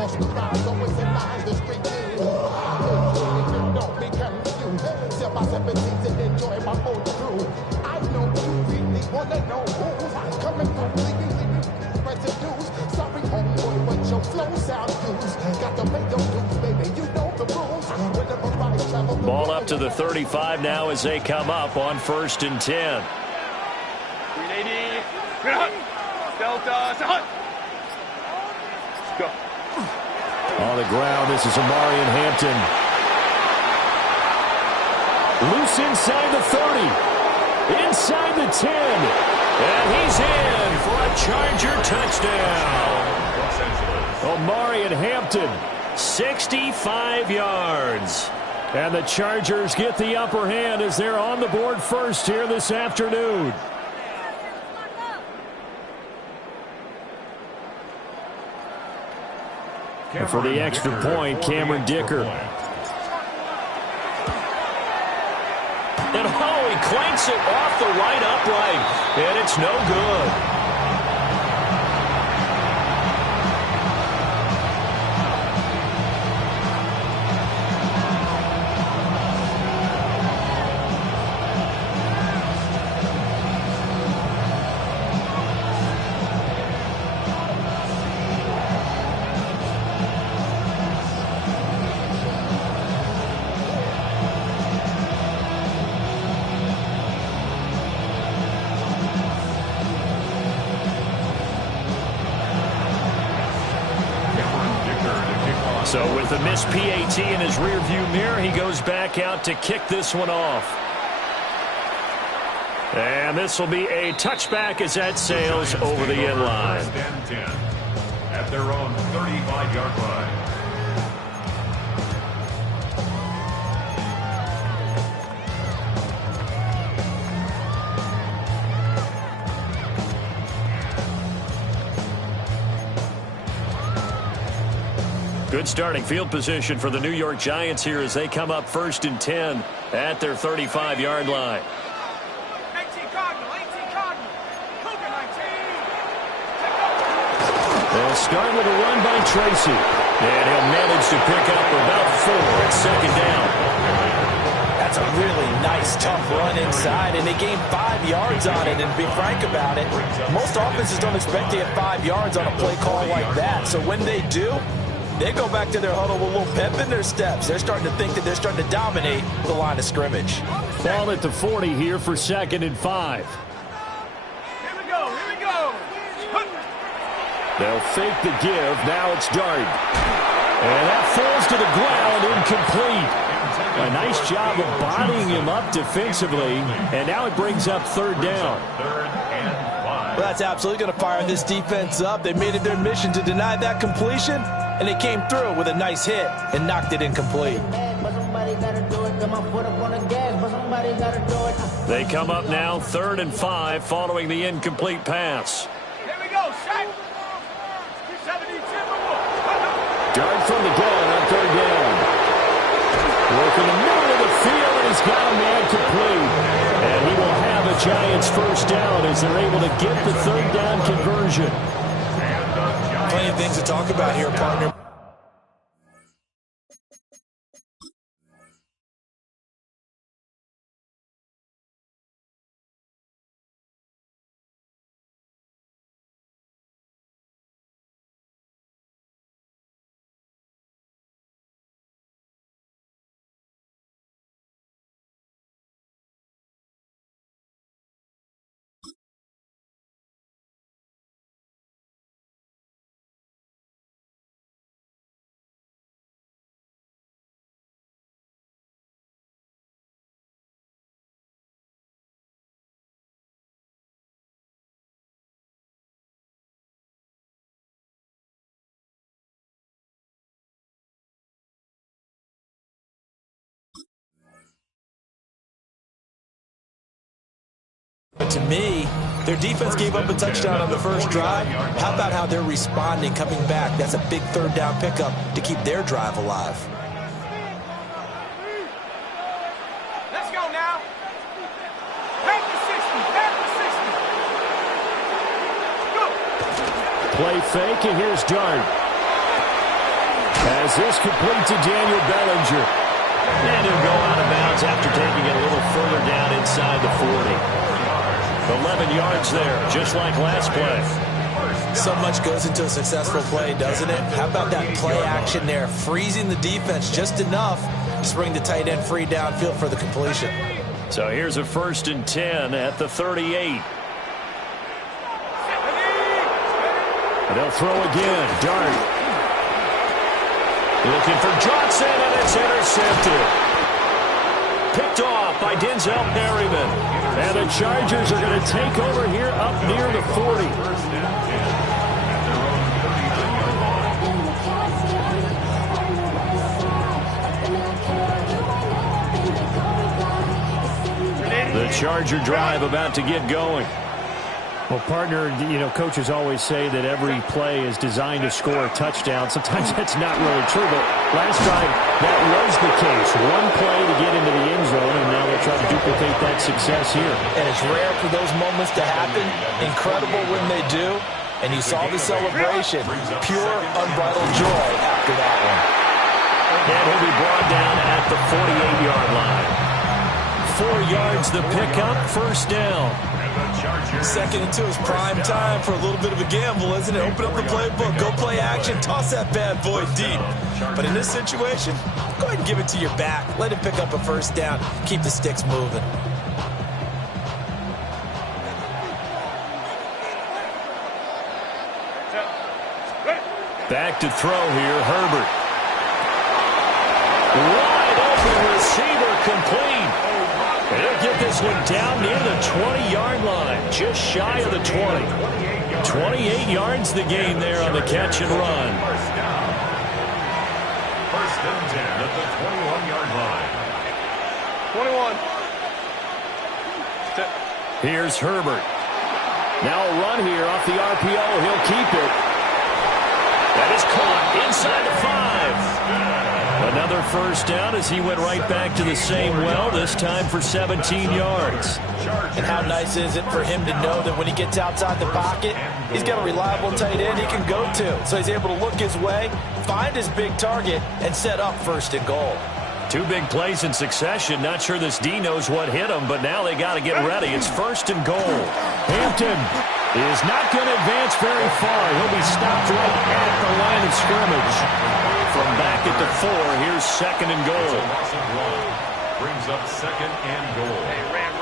Cause the rise always lies the street news. Don't be confused. Step by 17 and enjoy my old crew. I know you really wanna know who's coming through. Residues. Sorry, homeboy, but your flow sound used. Got to pay your dues, baby. You know the rules. Whenever I travel. Ball up to the 35 now as they come up on 1st and 10. 380. Delta. Let's go. On the ground, this is Amari Hampton. Loose inside the 30. Inside the 10. And he's in for a Charger touchdown. Amari Hampton, 65 yards. And the Chargers get the upper hand as they're on the board first here this afternoon. And for the extra point, Cameron Dicker. And he clanks it off the right upright, and it's no good. So with a missed PAT in his rearview mirror, he goes back out to kick this one off. And this will be a touchback as that sails over the end line. At their own 35-yard line. Good starting field position for the New York Giants here as they come up 1st and 10 at their 35-yard line. 18 Cardinal, 18 Cardinal. Cougar 19. They'll start with a run by Tracy. And he'll manage to pick up about 4 at 2nd down. That's a really nice, tough run inside, and they gained 5 yards on it. And to be frank about it, most offenses don't expect to get 5 yards on a play call like that. So when they do, they go back to their huddle with a little pep in their steps. They're starting to think that they're starting to dominate the line of scrimmage. Ball at the 40 here for 2nd and 5. Here we go, here we go. They'll fake the give. Now it's Dart. And that falls to the ground, incomplete. A nice job of bodying him up defensively. And now it brings up 3rd down. Well, that's absolutely going to fire this defense up. They made it their mission to deny that completion, and they came through with a nice hit and knocked it incomplete. They come up now 3rd and 5 following the incomplete pass. Here we go, Shaq. 270 Timberwolves. Dart from the gun on 3rd down. Working the middle of the field, and he's got a man complete. And he will have a Giants 1st down as they're able to get the 3rd down conversion. Plenty of things to talk about here, partner. But to me, their defense gave up a touchdown on the first drive. How about how they're responding, coming back? That's a big 3rd down pickup to keep their drive alive. Let's go now. Back to 60, back to 60. Go. Play fake, and here's Dart. As this complete to Daniel Bellinger. And he'll go out of bounds after taking it a little further down inside the 40. 11 yards there, just like last play. So much goes into a successful play, doesn't it? How about that play action there? Freezing the defense just enough to bring the tight end free downfield for the completion. So here's a 1st and 10 at the 38. And they'll throw again. Dart. Looking for Johnson, and it's intercepted. Picked off by Denzel Perryman. And the Chargers are going to take over here up near the 40. The Charger drive about to get going. Well, partner, coaches always say that every play is designed to score a touchdown. Sometimes that's not really true, but last drive, that was the case. One play to get into the end zone, and now they'll try to duplicate that success here. And it's rare for those moments to happen. Incredible when they do. And you saw the celebration. Pure, unbridled joy after that one. And he'll be brought down at the 48-yard line. 4 yards the pickup, 1st down. 2nd and 2 is prime time for a little bit of a gamble, isn't it? Open up the playbook, go play action, toss that bad boy deep. But in this situation, go ahead and give it to your back. Let him pick up a 1st down. Keep the sticks moving. Back to throw here, Herbert. Wide open receiver complete. He'll get this one down near the 20-yard line, just shy of the 20. 28 yards the gain there on the catch and run. 1st and 10 at the 21-yard line. 21. Here's Herbert. Now a run here off the RPO. He'll keep it. That is caught inside the 5. Another 1st down as he went right back to the same well, this time for 17 yards. And how nice is it for him to know that when he gets outside the pocket, he's got a reliable tight end he can go to. So he's able to look his way, find his big target, and set up 1st and goal. 2 big plays in succession. Not sure this D knows what hit him, but now they got to get ready. It's 1st and goal. Hampton is not going to advance very far. He'll be stopped right at the line of scrimmage. From back at the 4, here's 2nd and goal. Brings up 2nd and goal.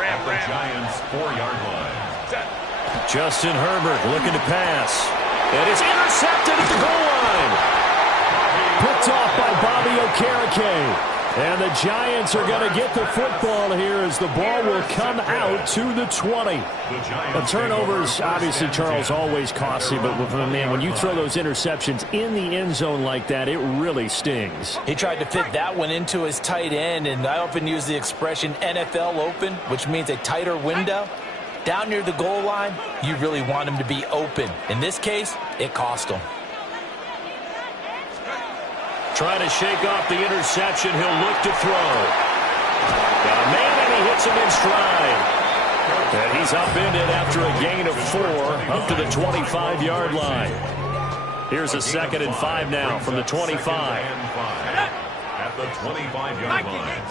At the Giants' 4-yard line. Justin Herbert looking to pass. And it's intercepted at the goal line. Picked off by Bobby Okereke. And the Giants are going to get the football here as the ball will come out to the 20. The turnovers, obviously, Charles, always costly. But, man, when you throw those interceptions in the end zone like that, it really stings. He tried to fit that one into his tight end, and I often use the expression NFL open, which means a tighter window. Down near the goal line, you really want him to be open. In this case, it cost him. Trying to shake off the interception. He'll look to throw. Got a man, and he hits him in stride. And he's upended after a gain of 4 up to the 25-yard line. Here's a 2nd and 5 now from the 25. At the 25-yard line.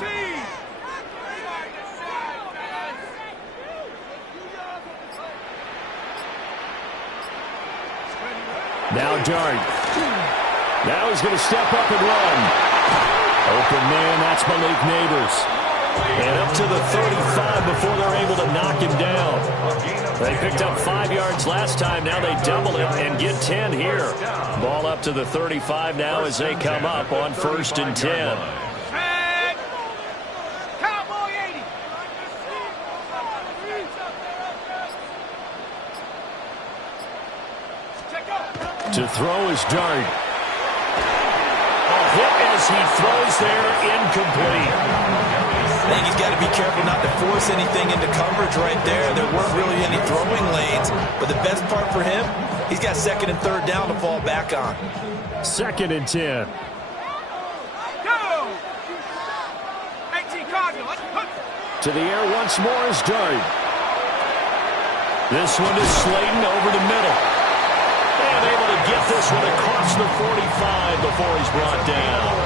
Now Dart. Now he's going to step up and run. Open man, that's Malik Neighbors. And up to the 35 before they're able to knock him down. They picked up 5 yards last time. Now they double it and get 10 here. Ball up to the 35 now as they come up on 1st and 10. To throw is Dart. Hit as he throws there, incomplete. I think he's got to be careful not to force anything into coverage right there. There weren't really any throwing lanes, but the best part for him, he's got 2nd and 3rd down to fall back on. 2nd and 10. Go! 18 Cardinals. To the air once more is Dart. This one is Slayton over the middle. And able to get this one across the 45 before he's brought down.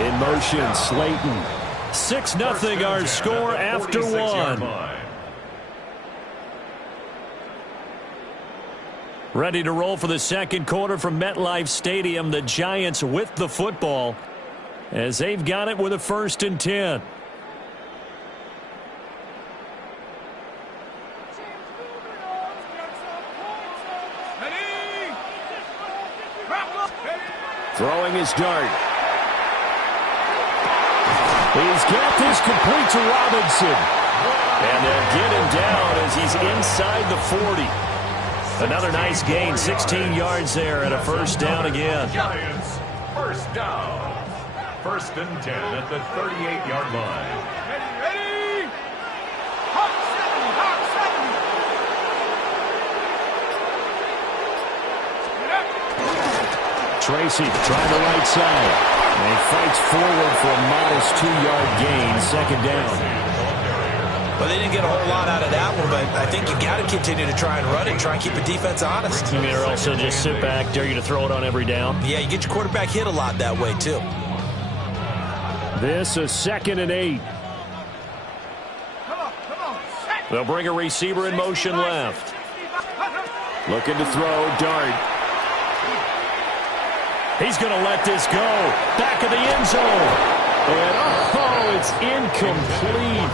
In motion, Slayton. 6-0 our score after one. Ready to roll for the second quarter from MetLife Stadium. The Giants with the football as they've got it with a 1st and 10. Throwing his dart. He's got this complete to Robinson. And they'll get him down as he's inside the 40. Another nice gain, 16 yards there, and a 1st down again. Giants, 1st down. 1st and 10 at the 38-yard line. Ready? Hawk 7, Tracy trying the right side. And he fights forward for a modest 2-yard gain, 2nd down. Well, they didn't get a whole lot out of that one, but I think you got to continue to try and run it, try and keep the defense honest. You mean, or also just sit back, dare you to throw it on every down? Yeah, you get your quarterback hit a lot that way, too. This is 2nd and 8. Come on. They'll bring a receiver in motion left. Looking to throw, dart. He's going to let this go. Back of the end zone. And, it's incomplete.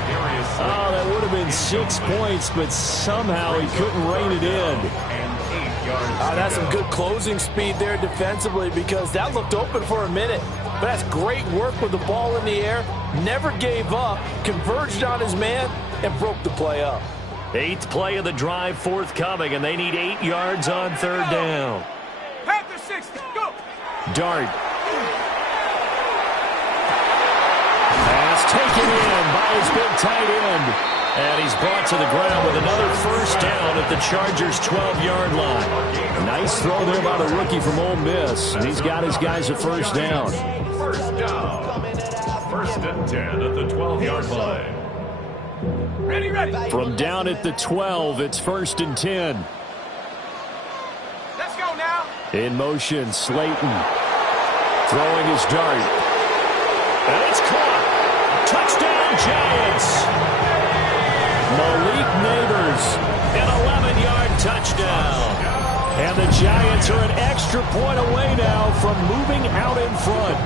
Oh, that would have been 6 points, but somehow he couldn't rein it in. That's some good closing speed there defensively because that looked open for a minute. But that's great work with the ball in the air. Never gave up, converged on his man, and broke the play up. 8th play of the drive forthcoming, and they need 8 yards on 3rd down. Panther 6, go. Dart. Pass taken in by his big tight end. And he's brought to the ground with another 1st down at the Chargers' 12-yard line. Nice throw there by the rookie from Ole Miss. And he's got his guys a 1st down. 1st down. 1st and 10 at the 12-yard line. Ready. From down at the 12, it's 1st and 10. Let's go now. In motion, Slayton. Throwing his dart. And it's caught. Touchdown, Giants. Malik Neighbors, an 11-yard touchdown. And the Giants are an extra point away now from moving out in front.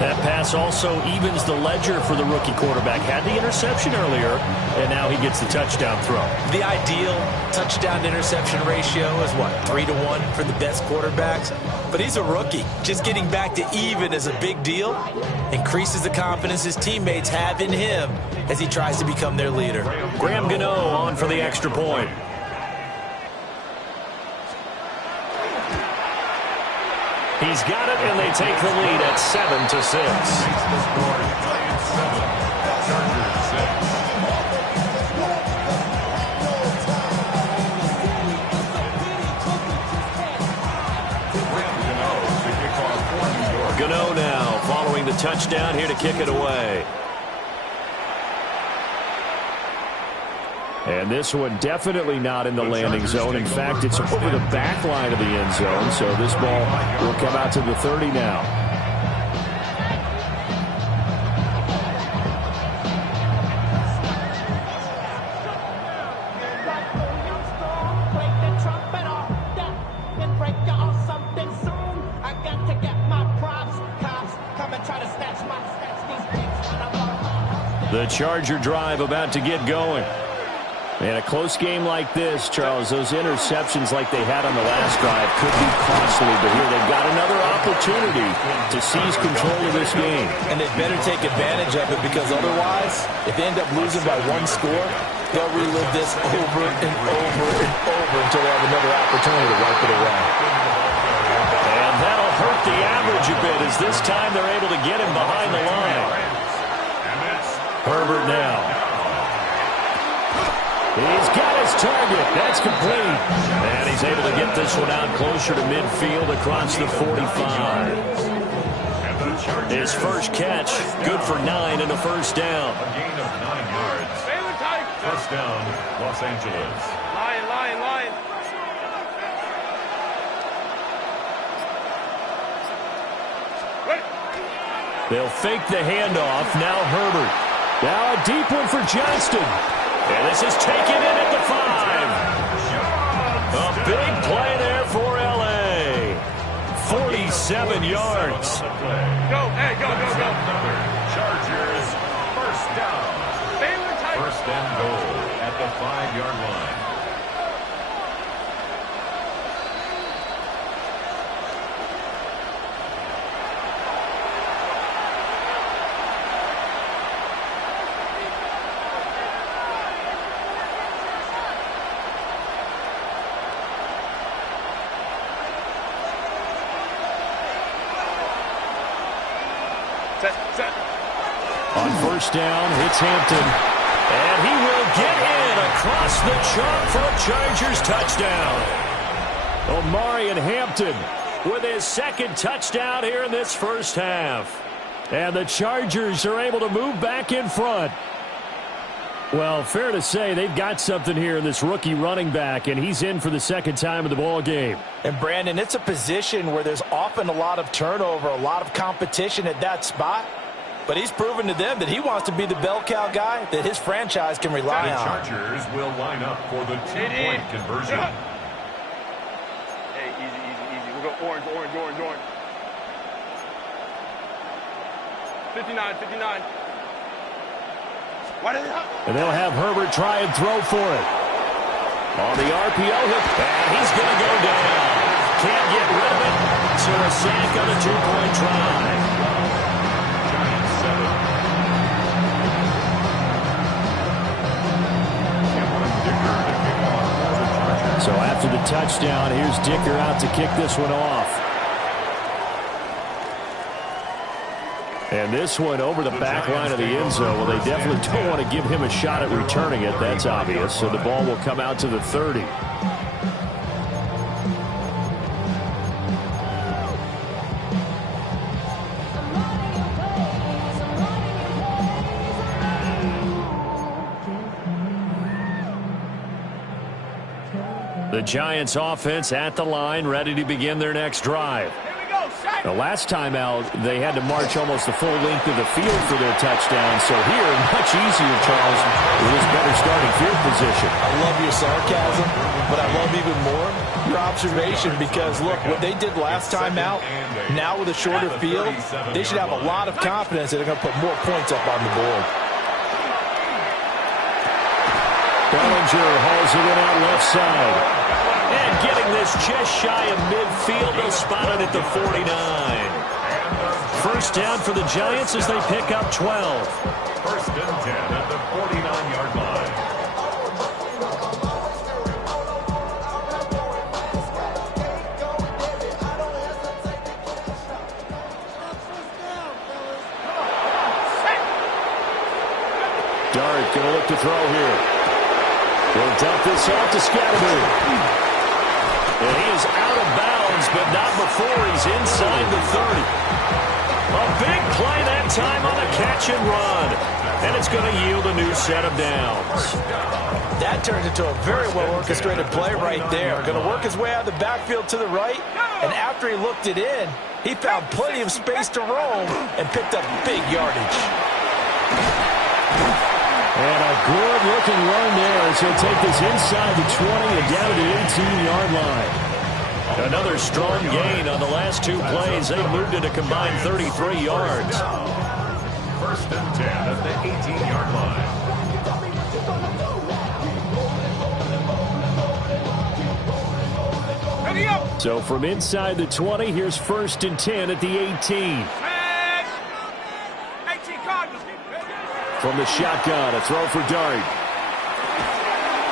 That pass also evens the ledger for the rookie quarterback. Had the interception earlier, and now he gets the touchdown throw. The ideal touchdown-interception ratio is, 3-to-1 for the best quarterbacks? But he's a rookie. Just getting back to even is a big deal. Increases the confidence his teammates have in him as he tries to become their leader. Graham Gano on for the extra point. He's got it, and they take the lead at 7-6. Gano now following the touchdown here to kick it away. And this one definitely not in the landing zone. In fact, it's over the back line of the end zone. So this ball will come out to the 30 now. The Charger drive about to get going. And a close game like this, Charles, those interceptions like they had on the last drive could be costly. But here they've got another opportunity to seize control of this game. And they better take advantage of it because otherwise, if they end up losing by 1 score, they'll relive this over and over and over until they have another opportunity to wipe it away. And that'll hurt the average a bit as this time they're able to get him behind the line. Herbert now. He's got his target. That's complete. And he's able to get this one out closer to midfield across the 45. His first catch, good for 9 and a 1st down. A gain of 9 yards. First down, Los Angeles. Lion. They'll fake the handoff. Now Herbert. Now a deep one for Johnston. And this is taken in at the 5. A big play there for L.A. 47 yards. Go. Chargers, first down. First and goal at the 5-yard line. Set. On first down, it's Hampton. And he will get in across the chalk for a Chargers touchdown. Omari and Hampton with his second touchdown here in this first half. And the Chargers are able to move back in front. Well, fair to say they've got something here in this rookie running back, and he's in for the second time in the ball game. And, Brandon, it's a position where there's often a lot of turnover, a lot of competition at that spot. But he's proven to them that he wants to be the bell cow guy that his franchise can rely on. The Chargers will line up for the 2-point conversion. Hey, easy. We'll go orange. 59. And they'll have Herbert try and throw for it. On the RPO hit, and he's going to go down. Can't get rid of it. So a sack on a 2-point try. So after the touchdown, here's Dicker out to kick this one off. And this one over the back line of the end zone. Well, they definitely don't want to give him a shot at returning it. That's obvious. So the ball will come out to the 30. The Giants offense at the line, ready to begin their next drive. The last time out, they had to march almost the full length of the field for their touchdown. So here, much easier, Charles, with his better starting field position. I love your sarcasm, but I love even more your observation because, look, what they did last time out, now with a shorter field, they should have a lot of confidence that they're going to put more points up on the board. Bellinger hauls it in out left side. And getting this just shy of midfield, they'll spot it at the 49. First down for the Giants as they pick up 12. First and 10 at the 49-yard line. Dart going to look to throw here. He'll dump this off to Scatterby. And he is out of bounds, but not before he's inside the 30. A big play that time on a catch and run. And it's going to yield a new set of downs. That turns into a very well-orchestrated play right there. Going to work his way out of the backfield to the right. And after he looked it in, he found plenty of space to roam and picked up big yardage. And a good-looking run there as he'll take this inside the 20 and down to the 18-yard line. Another strong gain on the last two plays. They moved it a combined 33 yards. First and 10 at the 18-yard Ready up. So from inside the 20, here's first and 10 at the 18. From the shotgun, a throw for Dart.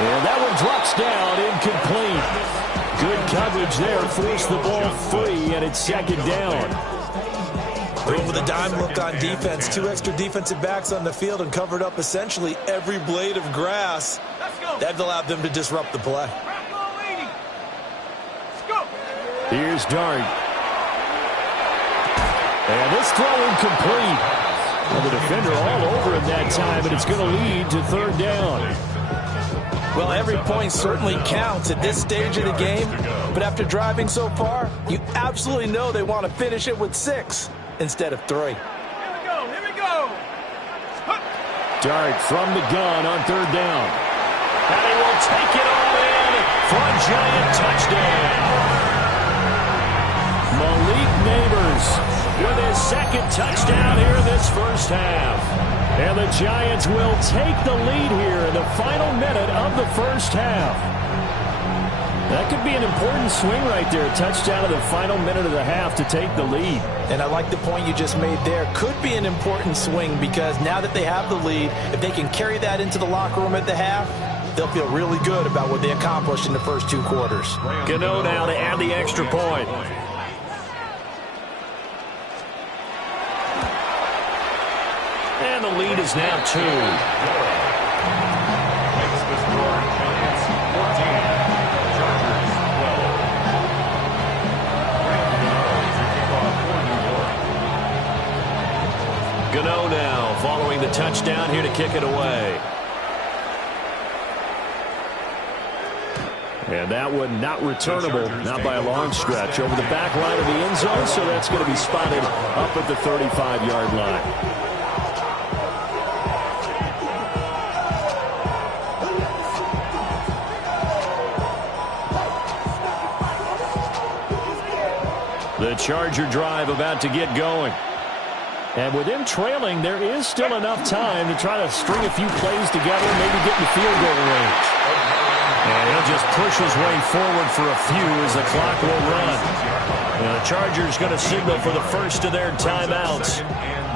And that one drops down, incomplete. Good coverage there, forced the ball free, and it's second down. Going with a dime look on defense. Two extra defensive backs on the field and covered up essentially every blade of grass. That allowed them to disrupt the play. Here's Dart. And this throw incomplete. Well, the defender all over him that time, and it's going to lead to third down. Well, every point certainly counts at this stage of the game, but after driving so far, you absolutely know they want to finish it with 6 instead of 3. Here we go. Dart from the gun on 3rd down. And he will take it all in for a giant touchdown. Malik Neighbors with his 2nd touchdown here this first half. And the Giants will take the lead here in the final minute of the first half. That could be an important swing right there. A touchdown in the final minute of the half to take the lead. And I like the point you just made there. Could be an important swing because now that they have the lead, if they can carry that into the locker room at the half, they'll feel really good about what they accomplished in the first 2 quarters. Gano now to add the extra point. And the lead is now 2. Makes the score Giants 14, Chargers 12. Gano now following the touchdown here to kick it away. And that one not returnable, not by a long stretch, over the back line of the end zone, so that's going to be spotted up at the 35-yard line. The Charger drive about to get going. And with them trailing, there is still enough time to try to string a few plays together and maybe get in the field goal range. And he'll just push his way forward for a few as the clock will run. And the Chargers going to signal for the first of their timeouts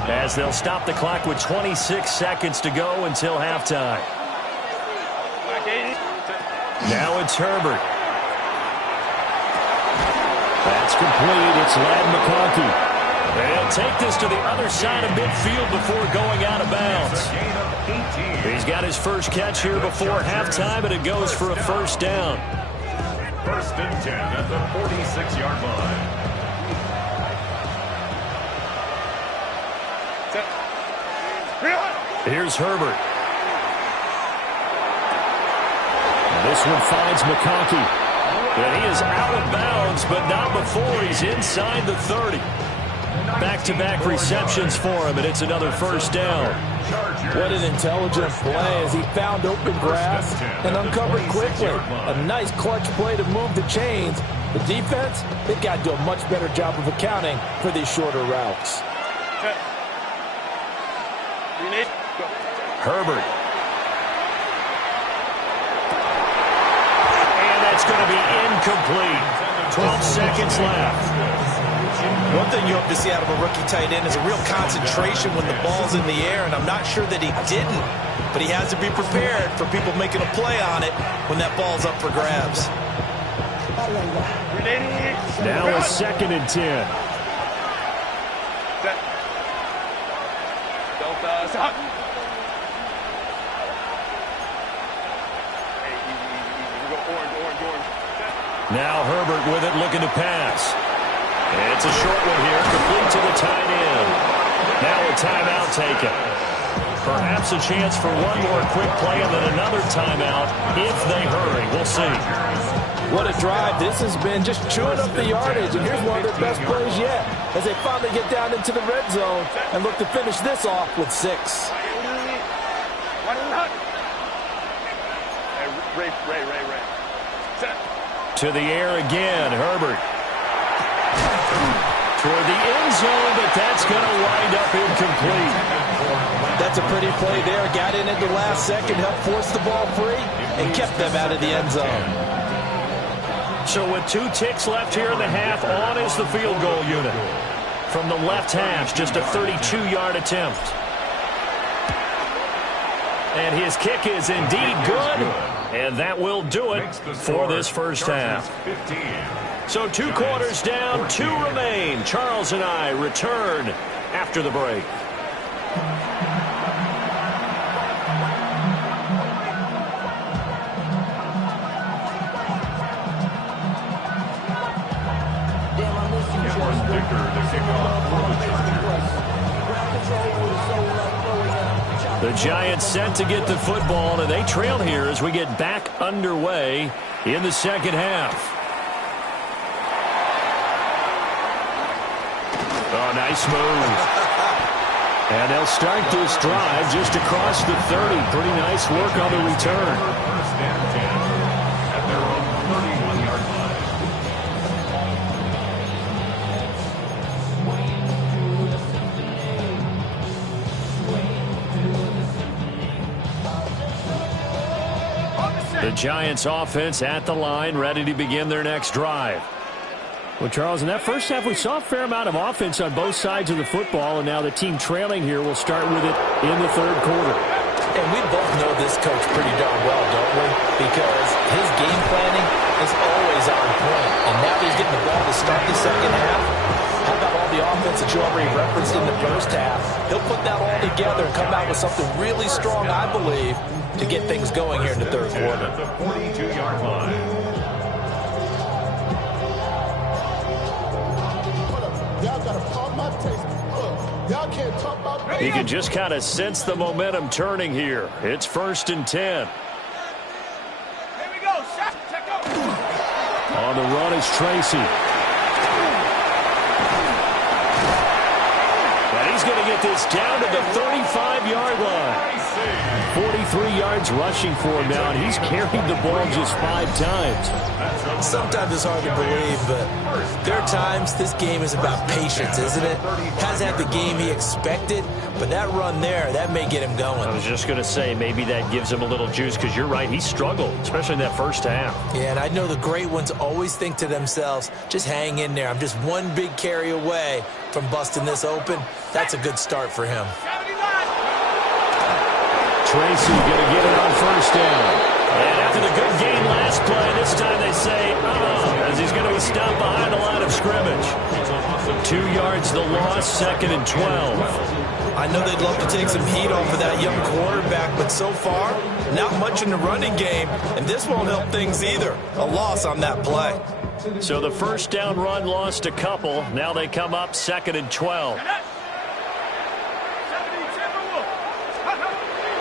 as they'll stop the clock with 26 seconds to go until halftime. Now it's Herbert. That's complete. It's Ladd McConkey. They'll take this to the other side of midfield before going out of bounds. He's got his first catch here before halftime, and it goes for a first down. 1st and 10 at the 46-yard line. Here's Herbert. This one finds McConkey. And he is out of bounds, but not before he's inside the 30. Back-to-back receptions for him, and it's another first down. What an intelligent play as he found open grass and uncovered quickly. A nice clutch play to move the chains. The defense, they've got to do a much better job of accounting for these shorter routes. Herbert. It's going to be incomplete. 12 seconds left. One thing you hope to see out of a rookie tight end is a real concentration when the ball's in the air, and I'm not sure that he didn't, but he has to be prepared for people making a play on it when that ball's up for grabs. Now a 2nd and 10. Now Herbert with it, looking to pass. It's a short one here, complete to the tight end. Now a timeout taken. Perhaps a chance for one more quick play and then another timeout if they hurry. We'll see. What a drive this has been, just chewing up the yardage. And here's one of their best plays yet as they finally get down into the red zone and look to finish this off with 6. To the air again, Herbert. Toward the end zone, but that's going to wind up incomplete. That's a pretty play there. Got in at the last second, helped force the ball free, and kept them out of the end zone. So with 2 ticks left here in the half, on is the field goal unit. From the left hash, just a 32-yard attempt. And his kick is indeed good. And that will do it for this first half. So 2 quarters down, 2 remain. Charles and I return after the break. The Giants set to get the football, and they trail here as we get back underway in the second half. Oh, nice move. And they'll start this drive just across the 30. Pretty nice work on the return. First and 10 at their own 31-yard line. The Giants offense at the line, ready to begin their next drive. Well, Charles, in that first half, we saw a fair amount of offense on both sides of the football, and now the team trailing here will start with it in the third quarter. And we both know this coach pretty darn well, don't we? Because his game planning is always on point. And now that he's getting the ball to start the second half, how about all the offense that you already referenced in the first half? He'll put that all together and come out with something really strong, I believe, to get things going here in the third quarter. At the 42-yard line. You can just kind of sense the momentum turning here. It's 1st and 10. Here we go. Shot. Check out. On the run is Tracy. And he's going to get this down to the 35-yard line. 43 yards rushing for him now, and he's carried the ball just 5 times. Sometimes it's hard to believe, but there are times this game is about patience, isn't it? Hasn't had the game he expected, but that run there, that may get him going. I was just going to say, maybe that gives him a little juice, because you're right, he struggled, especially in that first half. Yeah, and I know the great ones always think to themselves, just hang in there. I'm just one big carry away from busting this open. That's a good start for him. Tracy going to get it on 1st down. And after the good game last play, this time they say, as he's going to be stopped behind the line of scrimmage. 2 yards the loss, 2nd and 12. I know they'd love to take some heat off of that young quarterback, but so far, not much in the running game, and this won't help things either. A loss on that play. So the 1st down run lost a couple. Now they come up 2nd and 12.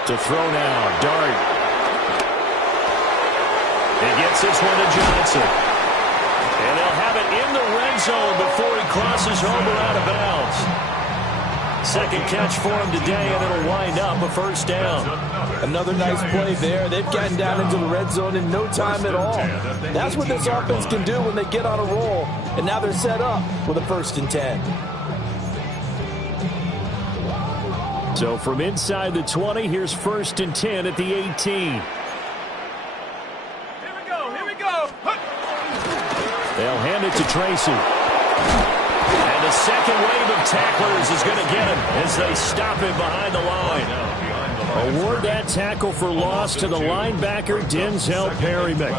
To throw now, Dart. He gets this one to Johnson. And they'll have it in the red zone before he crosses over out of bounds. Second catch for him today, and it'll wind up a 1st down. Another nice play there. They've gotten down into the red zone in no time at all. That's what this offense can do when they get on a roll. And now they're set up with a 1st and 10. So from inside the 20, here's 1st and 10 at the 18. Here we go. They'll hand it to Tracy. And the second wave of tacklers is going to get him as they stop him behind the line. Award that tackle for loss to the linebacker, Denzel Perryman.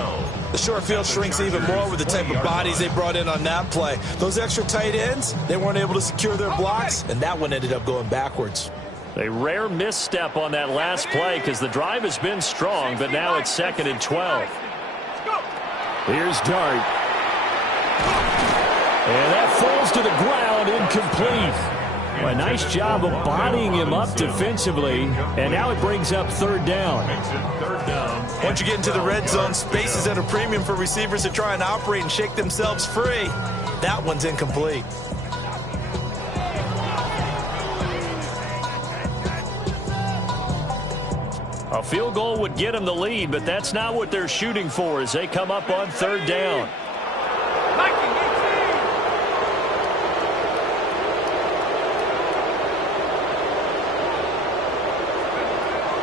The short field shrinks even more with the type of bodies they brought in on that play. Those extra tight ends, they weren't able to secure their blocks, and that one ended up going backwards. A rare misstep on that last play because the drive has been strong, but now it's 2nd and 12. Here's Dart. And that falls to the ground, incomplete. Well, a nice job of bodying him up defensively, and now it brings up 3rd down. Once you get into the red zone, space is at a premium for receivers to try and operate and shake themselves free. That one's incomplete. A field goal would get them the lead, but that's not what they're shooting for as they come up on 3rd down.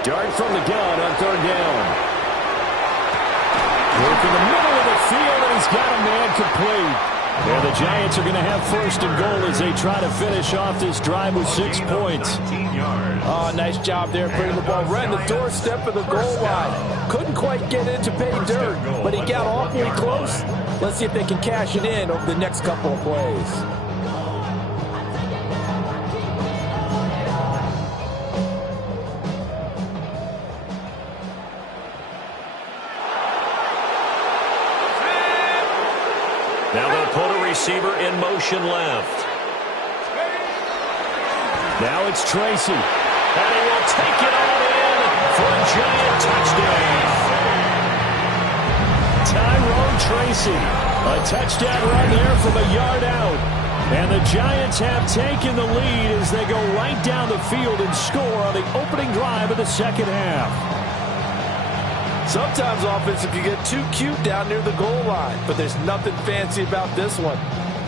Dart from the gun on 3rd down. Work in the middle of the field, and he's got a man complete. And the Giants are going to have 1st and goal as they try to finish off this drive with 6 points. Oh, nice job there putting the ball right in the doorstep of the goal line. Couldn't quite get in to pay dirt, but he got awfully close. Let's see if they can cash it in over the next couple of plays. Now they'll put a receiver in motion left. Now it's Tracy. And he will take it all in for a giant touchdown. Tyrone Tracy, a touchdown run there from a yard out. And the Giants have taken the lead as they go right down the field and score on the opening drive of the second half. Sometimes offense can get too cute down near the goal line, but there's nothing fancy about this one.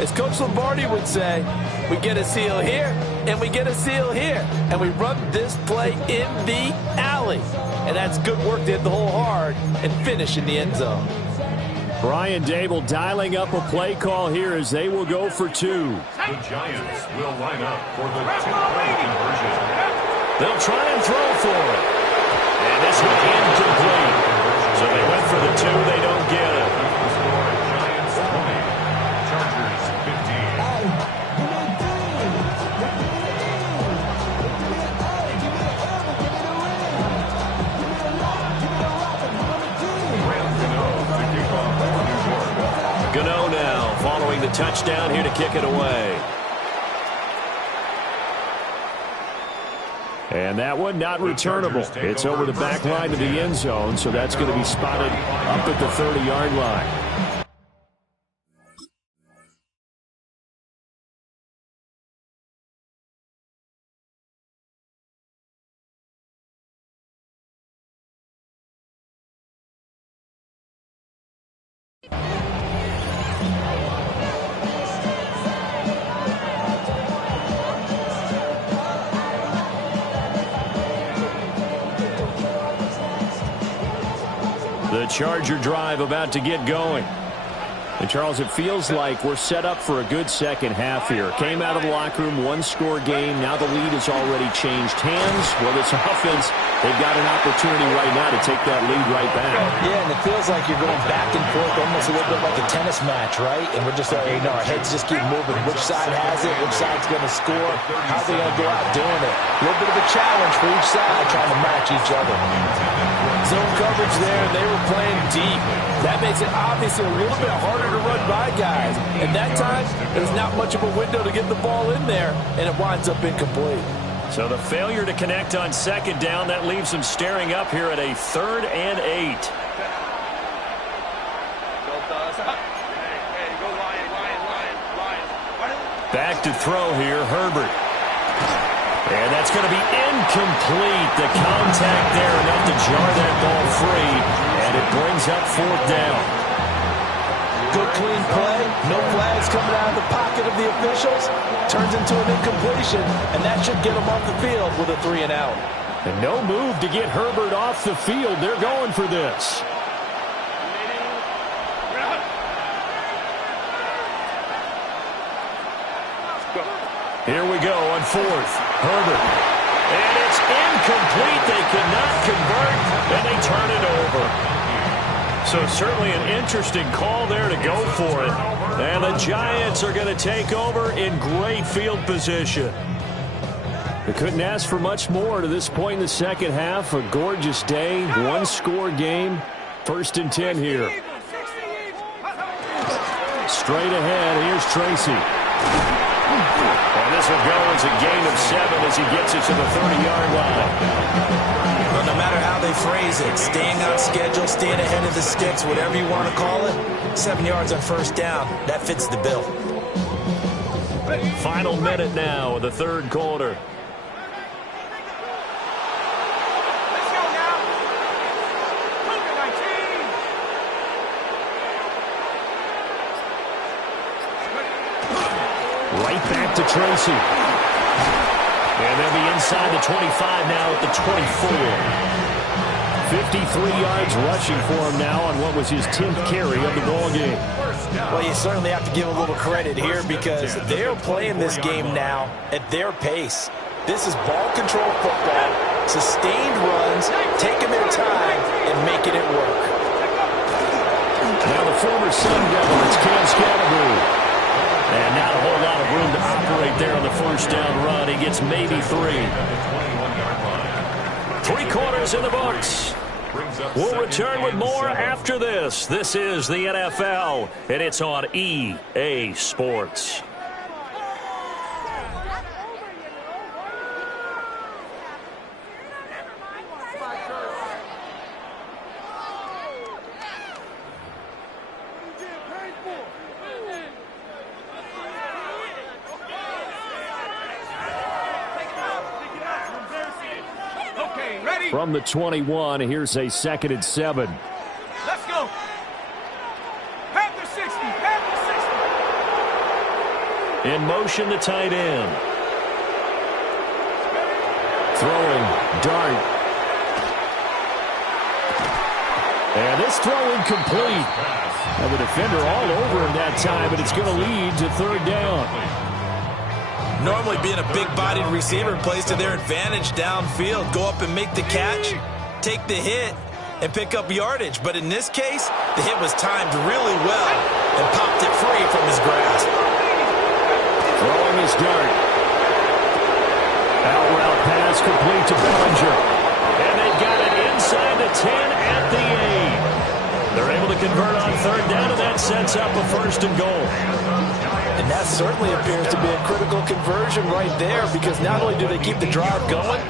As Coach Lombardi would say, we get a seal here, and we get a seal here, and we run this play in the alley. And that's good work to hit the hole hard and finish in the end zone. Brian Dable dialing up a play call here as they will go for two. The Giants will line up for the two-point conversion. They'll try and throw for it. And this one incomplete. So they went for the two. They don't get it. Giants 20, Chargers 15. Gano now following the touchdown here to kick it away. And that one not returnable. It's over the back line of the end zone, so that's going to be spotted up at the 30-yard line. The Charger drive about to get going. And, Charles, it feels like we're set up for a good second half here. Came out of the locker room, one-score game. Now the lead has already changed hands. Well, this offense, they've got an opportunity right now to take that lead right back. Yeah, and it feels like you're going back and forth almost a little bit like a tennis match, right? And we're just our heads just keep moving. Which side has it? Which side's going to score? How are they going to go out doing it? A little bit of a challenge for each side trying to match each other. Zone coverage there, and they were playing deep. That makes it obviously a little bit harder to run by guys. At that time, there's not much of a window to get the ball in there, and it winds up incomplete. So the failure to connect on second down, that leaves them staring up here at a 3rd and 8. Back to throw here, Herbert. And that's going to be incomplete. The contact there enough to jar that ball free, and it brings up 4th down. Good clean play. No flags coming out of the pocket of the officials. Turns into an incompletion, and that should get them off the field with a 3 and out. And no move to get Herbert off the field. They're going for this. Here we go on 4th. Herbert. And it's incomplete. They cannot convert, and they turn it over. So certainly an interesting call there to go for it. And the Giants are going to take over in great field position. They couldn't ask for much more to this point in the second half. A gorgeous day, one-score game. 1st and 10 here. Straight ahead, here's Tracy. And this will go as a gain of 7 as he gets it to the 30-yard line. Well, no matter how they phrase it, staying on schedule, staying ahead of the sticks, whatever you want to call it, 7 yards on 1st down, that fits the bill. Final minute now of the 3rd quarter. Right back to Tracy. And they'll be inside the 25 now at the 24. 53 yards rushing for him now on what was his 10th carry of the ballgame. Well, you certainly have to give a little credit here because they're playing this game now at their pace. This is ball control football, sustained runs, taking their time and making it work. Now the former Sun Devil, it's Cam Scalaboo. And not a whole lot of room to operate there on the 1st down run. He gets maybe 3. 3 quarters in the books. We'll return with more after this. This is the NFL, and it's on EA Sports. From the 21, here's a 2nd and 7. Let's go. Panther 60. Panther 60. In motion, the tight end. Throwing, dart. And this throw incomplete. And the defender all over him that time, but it's going to lead to 3rd down. Normally being a big-bodied receiver plays to their advantage downfield. Go up and make the catch, take the hit, and pick up yardage. But in this case, the hit was timed really well and popped it free from his grasp. Throwing his dart. Out route pass complete to Bellinger. And they've got it inside the 10 at the 8. They're able to convert on 3rd down, and that sets up a 1st and goal. And that certainly appears to be a critical conversion right there, because not only do they keep the drive going,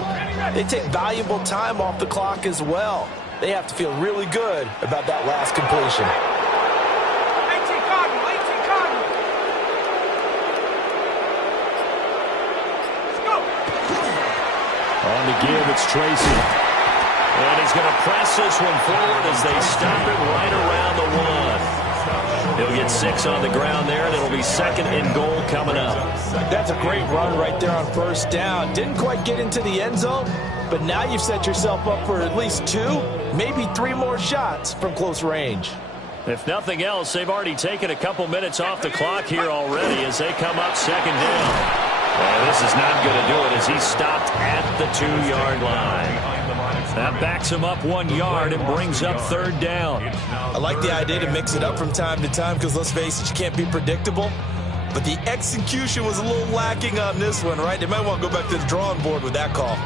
they take valuable time off the clock as well. They have to feel really good about that last completion. 18 Cardinal, 18 Cardinal. Let's go. On the give, it's Tracy. And he's going to press this one forward as they stop it right around the 1. He'll get 6 on the ground there, and it'll be 2nd and goal coming up. That's a great run right there on 1st down. Didn't quite get into the end zone, but now you've set yourself up for at least 2, maybe 3 more shots from close range. If nothing else, they've already taken a couple minutes off the clock here already as they come up 2nd down. Well, this is not going to do it as he's stopped at the 2-yard line. That backs him up 1 yard and brings up 3rd down. I like the idea to mix it up from time to time because, let's face it, you can't be predictable. But the execution was a little lacking on this one, right? They might want to go back to the drawing board with that call.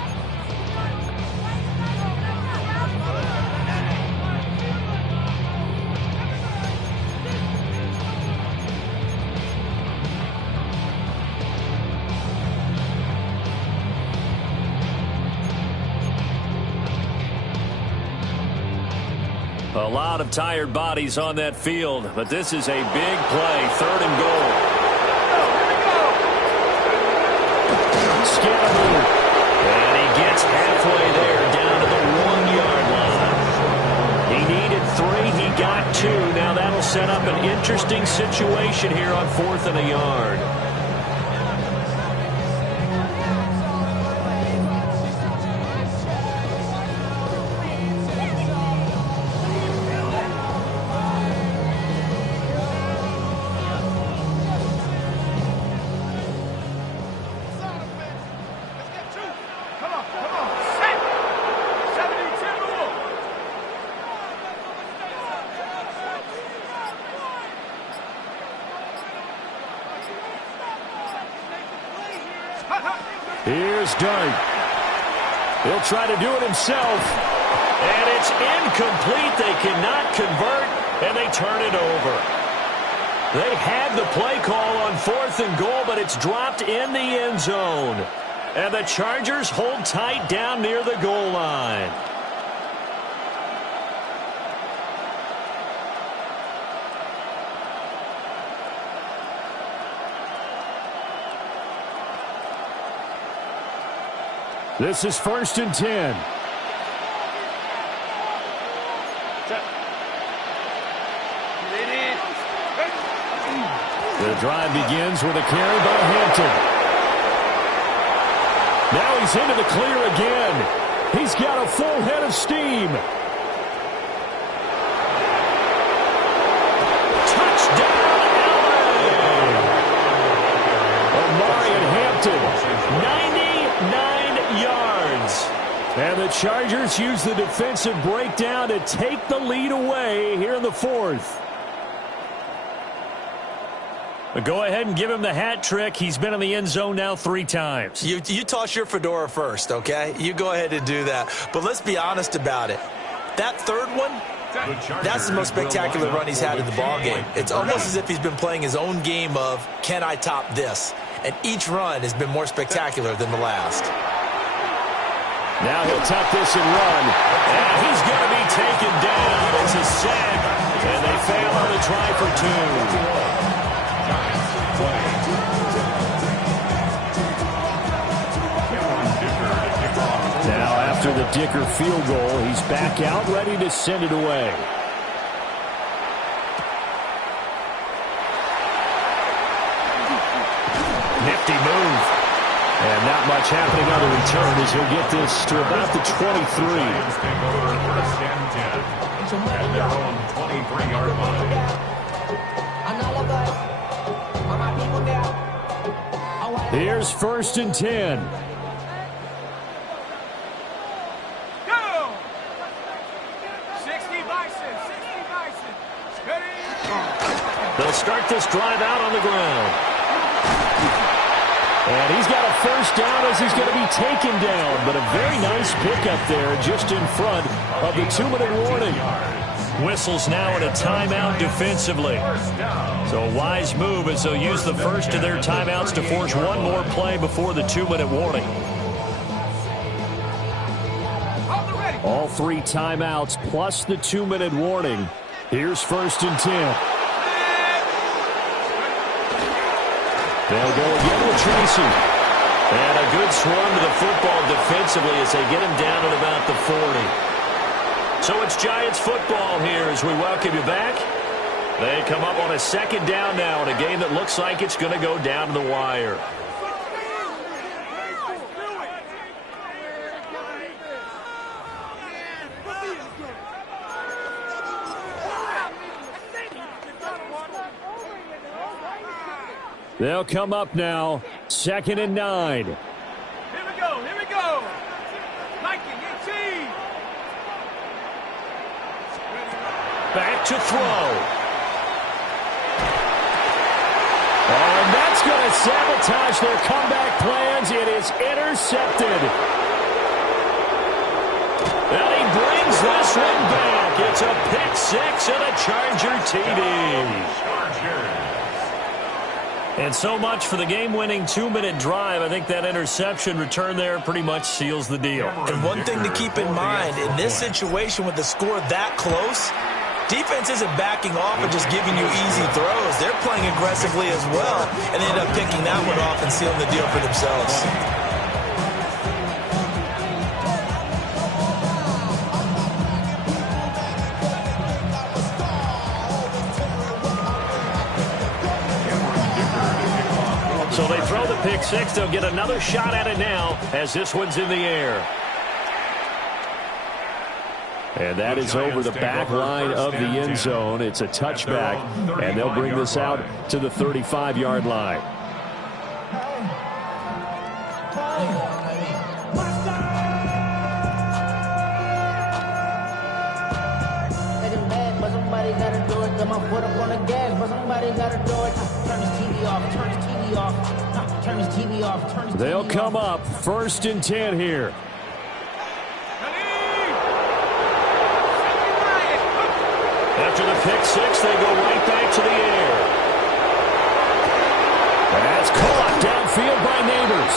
A lot of tired bodies on that field, but this is a big play, 3rd and goal. Scatterboo, and he gets halfway there down to the 1-yard line. He needed 3, he got 2. Now that'll set up an interesting situation here on 4th and a yard. Here's Dart. He'll try to do it himself. And it's incomplete. They cannot convert, and they turn it over. They had the play call on 4th and goal, but it's dropped in the end zone. And the Chargers hold tight down near the goal line. This is 1st and 10. The drive begins with a carry by Hampton. Now he's into the clear again. He's got a full head of steam. Touchdown, LA! Omari and Hampton, 99 yards. And the Chargers use the defensive breakdown to take the lead away here in the 4th. But go ahead and give him the hat trick. He's been in the end zone now 3 times. You toss your fedora first, okay? You go ahead and do that. But let's be honest about it. That 3rd one, that's the most spectacular run he's had in the ballgame. It's almost as if he's been playing his own game of, can I top this? And each run has been more spectacular than the last. Now he'll tuck this and run. And he's going to be taken down. It's a sack. And they fail on the try for 2. Now after after the Dicker field goal. He's back out, ready to send it away. Nifty move. And not much happening on the return as he'll get this to about the 23. Giants take over first and 10 at their own 23-yard line. Here's first and 10. Go! 60 Bison, 60 Bison. Steady. They'll start this drive out on the ground. And he's got a first down as he's going to be taken down. But a very nice pickup there just in front of the 2-minute warning. Whistles now at a timeout defensively. So a wise move as they'll use the first of their timeouts to force one more play before the 2-minute warning. All 3 timeouts plus the 2-minute warning. Here's first and 10. They'll go again with Tracy. And a good swarm to the football defensively as they get him down at about the 40. So it's Giants football here as we welcome you back. They come up on a second down now in a game that looks like it's going to go down to the wire. They'll come up now, 2nd and 9. Here we go, here we go. Liking your team. Back to throw. And that's going to sabotage their comeback plans. It is intercepted. And he brings this one back. It's a pick 6 and a Charger TD. And so much for the game-winning 2-minute drive. I think that interception return there pretty much seals the deal. And one thing to keep in mind, in this situation with the score that close, defense isn't backing off and just giving you easy throws. They're playing aggressively as well, and they end up picking that one off and sealing the deal for themselves. So they throw the pick 6. They'll get another shot at it now as this one's in the air. And that is over the back line of the end zone. It's a touchback, and they'll bring this out to the 35-yard line. They'll come up 1st and 10 here. After the pick 6, they go right back to the air. That's caught downfield by Neighbors.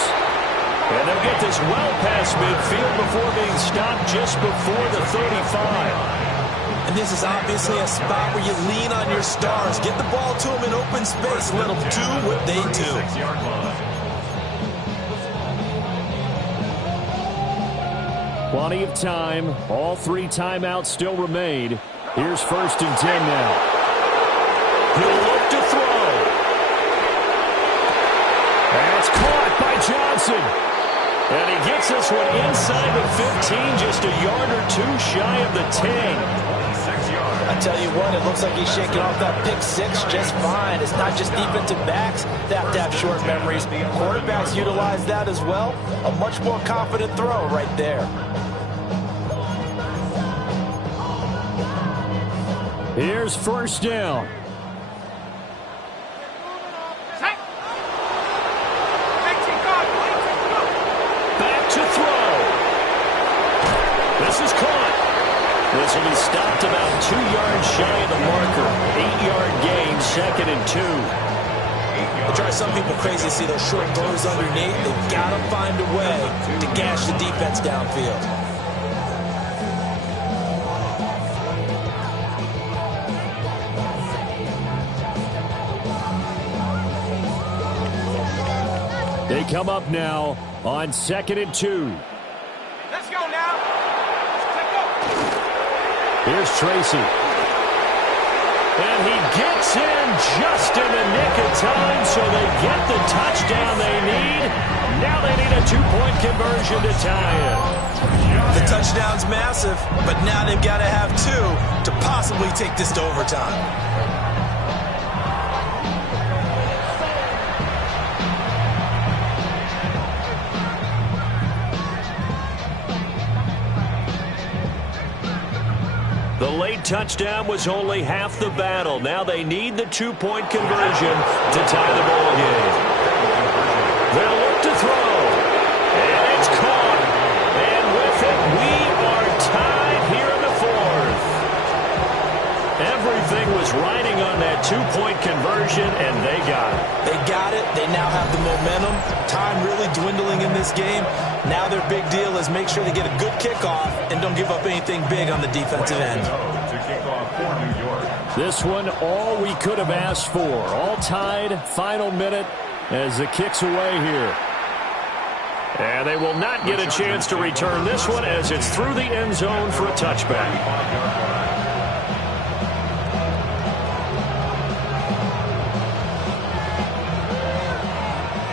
And they'll get this well past midfield before being stopped just before the 35. And this is obviously a spot where you lean on your stars. Get the ball to them in open space. Let them do what they do. Plenty of time. All 3 timeouts still remain. Here's 1st and 10 now. He'll look to throw. That's caught by Johnson. And he gets this one inside the 15, just a yard or 2 shy of the 10. I tell you what, it looks like he's shaking off that pick 6 just fine. It's not just defensive backs that have to have short memories. Quarterbacks utilize that as well. A much more confident throw right there. Here's 1st down. Back to throw. This is caught. This will be stopped about 2 yards shy of the marker. 8-yard gain, 2nd and 2. It drives some people crazy to see those short throws underneath. They've got to find a way to gash the defense downfield. They come up now on 2nd and 2. Let's go now. Here's Tracy. And he gets in just in the nick of time, so they get the touchdown they need. Now they need a two-point conversion to tie it. The touchdown's massive, but now they've got to have two to possibly take this to overtime. The late touchdown was only half the battle. Now they need the two-point conversion to tie the ball game. They'll look to throw. And it's caught. And with it, we are tied here in the fourth. Everything was riding on that two-point conversion, and they got it. They got it. They now have the momentum. Time really dwindling in this game. Now their big deal is make sure they get a good kickoff and don't give up anything big on the defensive end. This one, all we could have asked for. All tied, final minute as the kick's away here. And they will not get a chance to return this one as it's through the end zone for a touchback.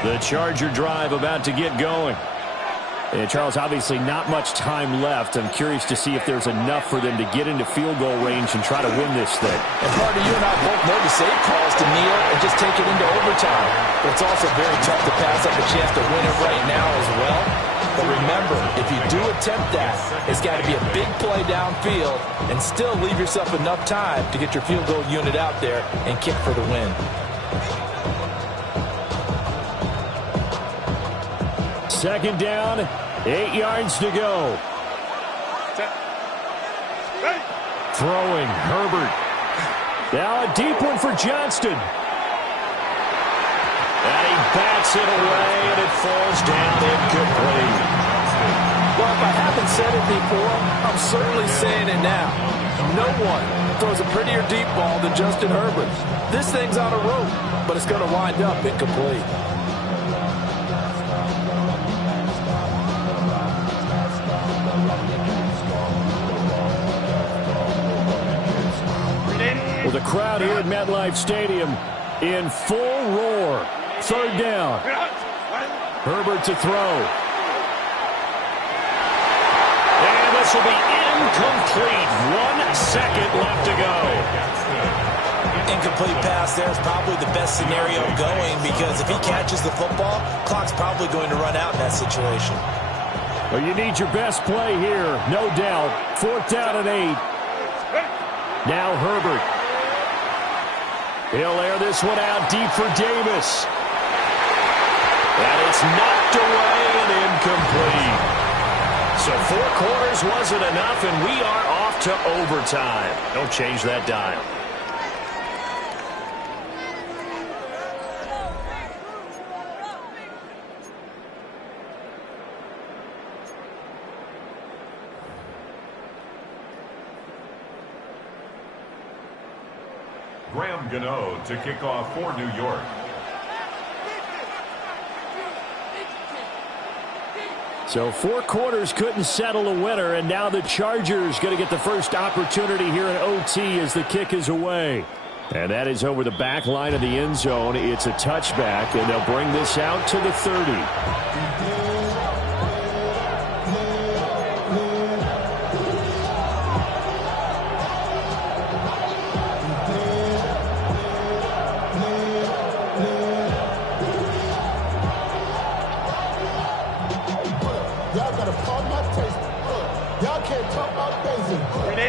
The Charger drive about to get going. And Charles, obviously not much time left. I'm curious to see if there's enough for them to get into field goal range and try to win this thing. And Carter, you and I both know the safe calls to kneel and just take it into overtime. But it's also very tough to pass up a chance to win it right now as well. But remember, if you do attempt that, it's got to be a big play downfield and still leave yourself enough time to get your field goal unit out there and kick for the win. Second down, 8 yards to go. Throwing, Herbert. Now a deep one for Johnston. And he bats it away, and it falls down incomplete. Well, if I haven't said it before, I'm certainly saying it now. No one throws a prettier deep ball than Justin Herbert. This thing's on a rope, but it's going to wind up incomplete. Well, the crowd here at MetLife Stadium in full roar. Third down. Herbert to throw. And this will be incomplete. 1 second left to go. Incomplete pass there is probably the best scenario going because if he catches the football, clock's probably going to run out in that situation. Well, you need your best play here, no doubt. 4th down and 8. Now Herbert. He'll air this one out deep for Davis. And it's knocked away and incomplete. So 4 quarters wasn't enough, and we are off to overtime. Don't change that dial. Graham Gano to kick off for New York. So 4 quarters couldn't settle a winner, and now the Chargers going to get the first opportunity here in OT as the kick is away. And that is over the back line of the end zone. It's a touchback, and they'll bring this out to the 30.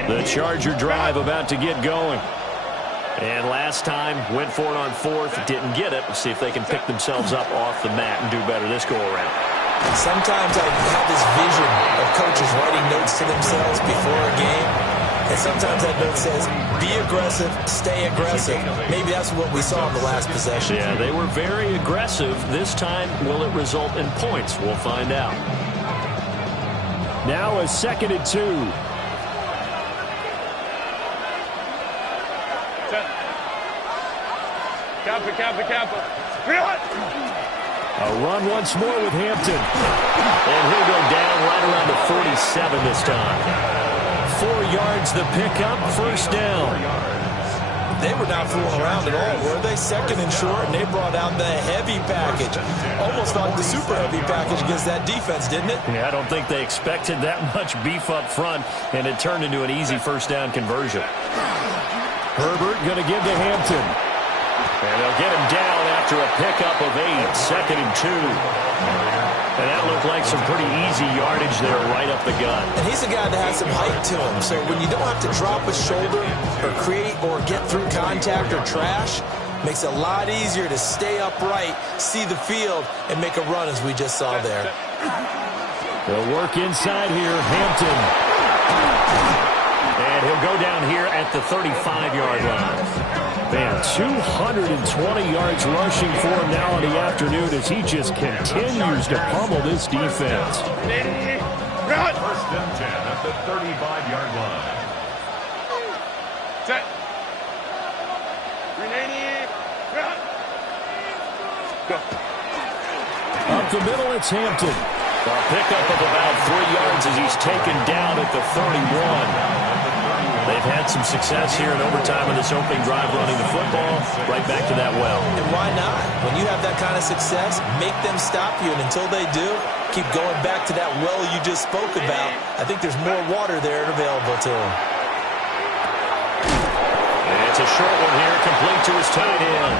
The Charger drive about to get going. And last time, went for it on 4th, didn't get it. Let's see if they can pick themselves up off the mat and do better this go-around. Sometimes I have this vision of coaches writing notes to themselves before a game. And sometimes that note says, be aggressive, stay aggressive. Maybe that's what we saw in the last possession. Yeah, they were very aggressive. This time, will it result in points? We'll find out. Now a 2nd and 2. Kappa. A run once more with Hampton. And he'll go down right around the 47 this time. 4 yards the pickup, first down. They were not fooling around at all, were they? Second and short, and they brought out the heavy package. Almost like the super heavy package against that defense, didn't it? Yeah, I don't think they expected that much beef up front, and it turned into an easy first down conversion. Herbert going to give to Hampton. And they'll get him down after a pickup of 8, second and 2. And that looked like some pretty easy yardage there right up the gut. And he's a guy that has some height to him. So when you don't have to drop a shoulder or create or get through contact or trash, makes it a lot easier to stay upright, see the field, and make a run as we just saw there. They'll work inside here. Hampton. And he'll go down here at the 35-yard line. Man, 220 yards rushing for him now in the afternoon as he just continues to pummel this defense. First and 10 at the 35-yard line. Set. Go. Up the middle, it's Hampton. A pickup of about 3 yards as he's taken down at the 31. They've had some success here in overtime in this opening drive running the football right back to that well. And why not? When you have that kind of success, make them stop you. And until they do, keep going back to that well you just spoke about. I think there's more water there available to them. And it's a short one here, complete to his tight end.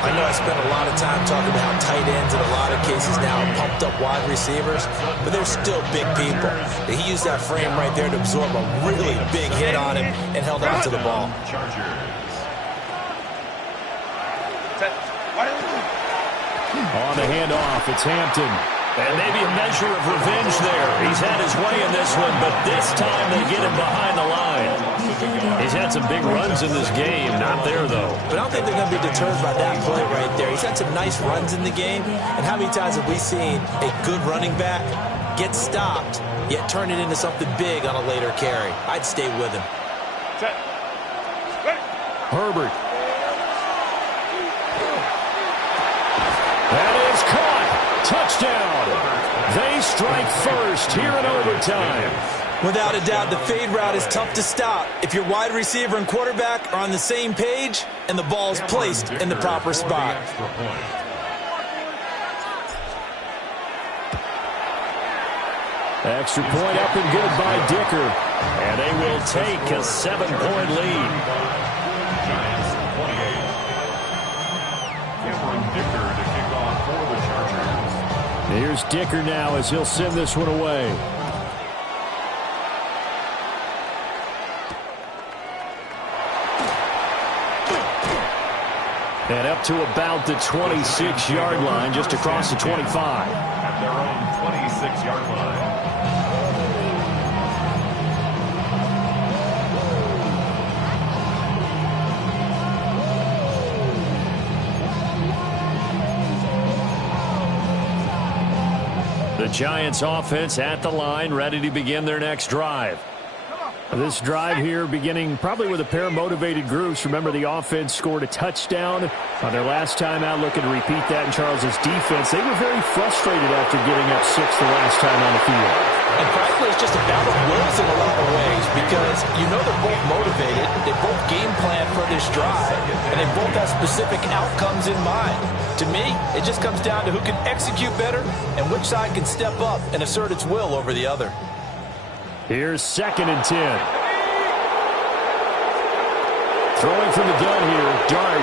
I know I spent a lot of time talking about how tight ends in a lot of cases now are pumped up wide receivers, but they're still big people. He used that frame right there to absorb a really big hit on him and held on to the ball. On the handoff, it's Hampton. And maybe a measure of revenge there. He's had his way in this one, but this time they get him behind the line. He's had some big runs in this game. Not there, though. But I don't think they're going to be deterred by that play right there. He's had some nice runs in the game. And how many times have we seen a good running back get stopped, yet turn it into something big on a later carry? I'd stay with him. Set. Herbert. That is caught. Touchdown. They strike first here in overtime. Without a doubt, the fade route is tough to stop if your wide receiver and quarterback are on the same page and the ball is placed in the proper spot. Extra point up and good by Dicker. And they will take a 7-point lead. Giants 28. Cameron Dicker to kick off for the Chargers. Here's Dicker now as he'll send this one away. And up to about the 26-yard line, just across the 25. At their own 26-yard line. The Giants offense at the line, ready to begin their next drive. This drive here beginning probably with a pair of motivated groups. Remember, the offense scored a touchdown on their last time out, looking to repeat that in Charles's defense. They were very frustrated after giving up 6 the last time on the field. And frankly, it's just a battle of wills in a lot of ways because you know they're both motivated, they both game plan for this drive, and they both have specific outcomes in mind. To me, it just comes down to who can execute better and which side can step up and assert its will over the other. Here's 2nd and 10. Throwing from the gun here, Dart.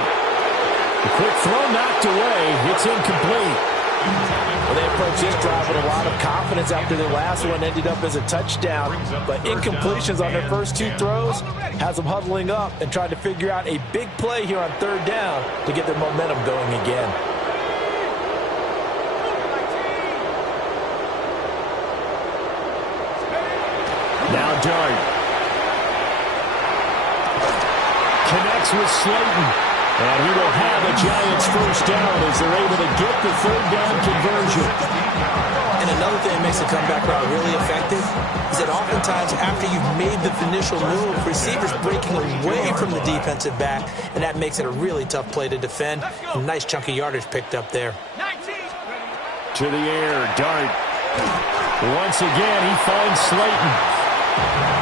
The quick throw knocked away. It's incomplete. Well, they approached this drive with a lot of confidence after their last one ended up as a touchdown. But incompletions on their first 2 throws has them huddling up and trying to figure out a big play here on 3rd down to get their momentum going again. Now Dart. Connects with Slayton. And he will have a Giants first down as they're able to get the 3rd down conversion. And another thing that makes the comeback route really effective is that oftentimes after you've made the initial move, receivers breaking away from the defensive back, and that makes it a really tough play to defend. A nice chunk of yardage picked up there. 19. To the air, Dart. Once again, he finds Slayton.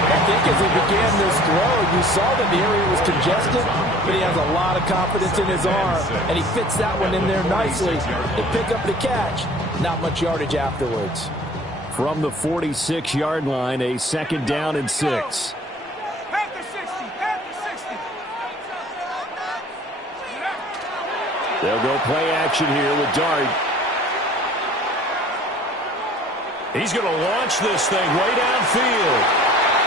I think as he began this throw, you saw that the area was congested, but he has a lot of confidence in his arm, and he fits that one in there nicely to pick up the catch. Not much yardage afterwards. From the 46-yard line, a second down and 6. At the 60, at the 60. They'll go play action here with Dart. He's going to launch this thing way downfield.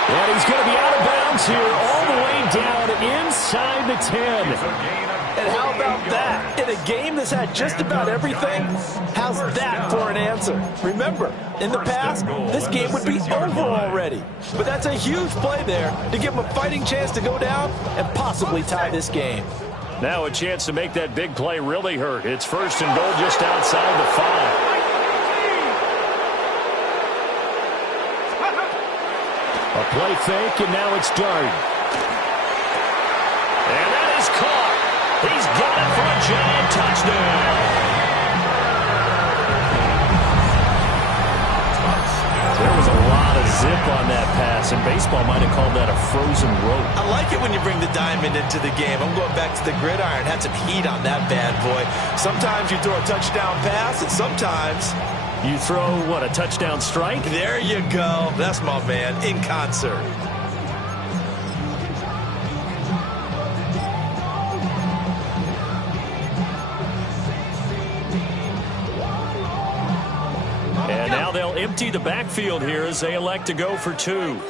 And he's going to be out of bounds here all the way down inside the 10. And how about that? In a game that's had just about everything, how's that for an answer? Remember, in the past, this game would be over already. But that's a huge play there to give him a fighting chance to go down and possibly tie this game. Now a chance to make that big play really hurt. It's first and goal just outside the 5. A play fake, and now it's Dart. And that is caught. He's got it for a giant touchdown. There was a lot of zip on that pass, and baseball might have called that a frozen rope. I like it when you bring the diamond into the game. I'm going back to the gridiron. Had some heat on that bad boy. Sometimes you throw a touchdown pass, and sometimes you throw, what, a touchdown strike? There you go. That's my man, in concert. And now they'll empty the backfield here as they elect to go for 2. The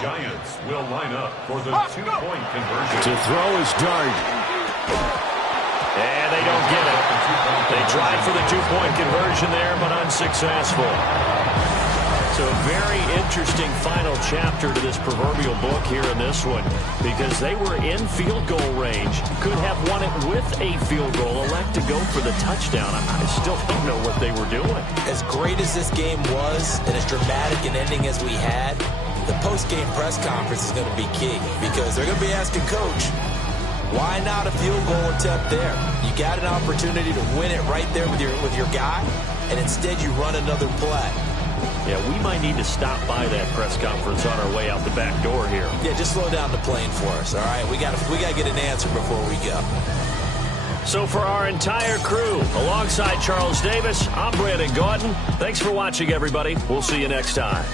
Giants will line up for the 2-point conversion. To throw is Dart. And they don't get it. They tried for the 2-point conversion there, but unsuccessful. So a very interesting final chapter to this proverbial book here in this one, because they were in field goal range, could have won it with a field goal, elect to go for the touchdown. I still don't know what they were doing. As great as this game was, and as dramatic an ending as we had, the post-game press conference is going to be key, because they're going to be asking Coach, why not a field goal attempt there? You got an opportunity to win it right there with your guy, and instead you run another play. Yeah, we might need to stop by that press conference on our way out the back door here. Yeah, just slow down the plane for us, all right? We got to get an answer before we go. So for our entire crew, alongside Charles Davis, I'm Brandon Gaudin. Thanks for watching, everybody. We'll see you next time.